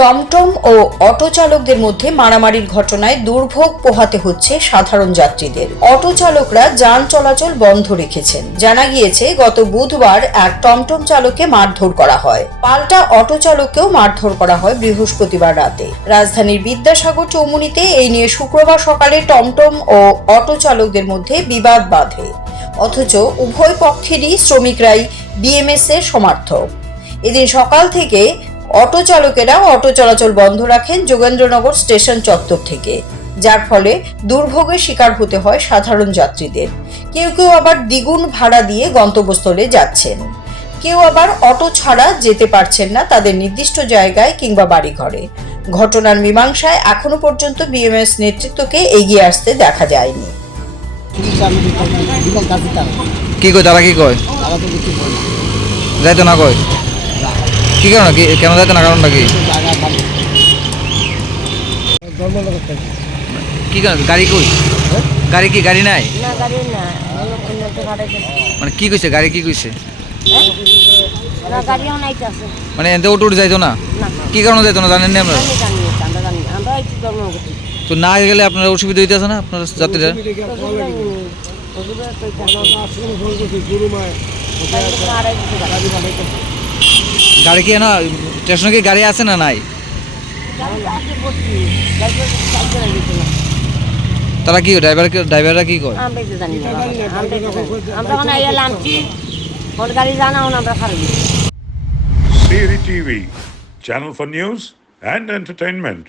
টমটম ও অটো চালকদের মধ্যে মারামারির ঘটনায় দুর্ভোগ পোহাতে হচ্ছে সাধারণ যাত্রীদের। অটো চালকরা যান চলাচল বন্ধ রেখেছেন। জানা গিয়েছে গত বুধবার এক টমটম চালককে মারধর করা হয়। পাল্টা অটো চালককেও মারধর করা হয় বৃহস্পতিবার রাতে। রাজধানীর বিদ্যাসাগর চৌমুহনীতে এই নিয়ে শুক্রবার সকালে টমটম ও অটো চালকদের মধ্যে বিবাদ বাধে। অথচ উভয় পক্ষেরই শ্রমিকরাই বিএমএস এর সমর্থক। এদিন সকাল থেকে অটো চালকেরা অটো চলাচল বন্ধ রাখেন যোগেন্দ্রনগর স্টেশন চত্বর থেকে, যার ফলে দুর্ভোগের শিকার হতে হয় সাধারণ যাত্রীদের। কেউ কেউ আবার দ্বিগুণ ভাড়া দিয়ে গন্তব্যস্থলে যাচ্ছেন, কেউ আবার অটো ছাড়া যেতে পারছেন না তাদের নির্দিষ্ট জায়গায় কিংবা বাড়িঘরে। ঘটনার মীমাংসায় এখনো পর্যন্ত বিএমএস নেতৃত্বকে এগিয়ে আসতে দেখা যায়নি। কি কয় তারা? কি কয় যাইতো না? কয় কি কারণ? কেন যাইতো না? কারণটা কি? কি কারণ? গাড়ি কই? গাড়ি কি গাড়ি নাই? মানে কি কইছে? গাড়ি কি কইছে? মানে এতে অটো যাইতো না? কি কারণে যাইতো না জানেন না আপনারা? তো না গেলে আপনারা অসুবিধা হইতেছে না আপনার যাত্রীরা? গাড়ি কি না স্টেশনে কি গাড়ি আছে না নাই? তারা কি ড্রাইভাররা কি কয়? Siri TV, channel for news and entertainment.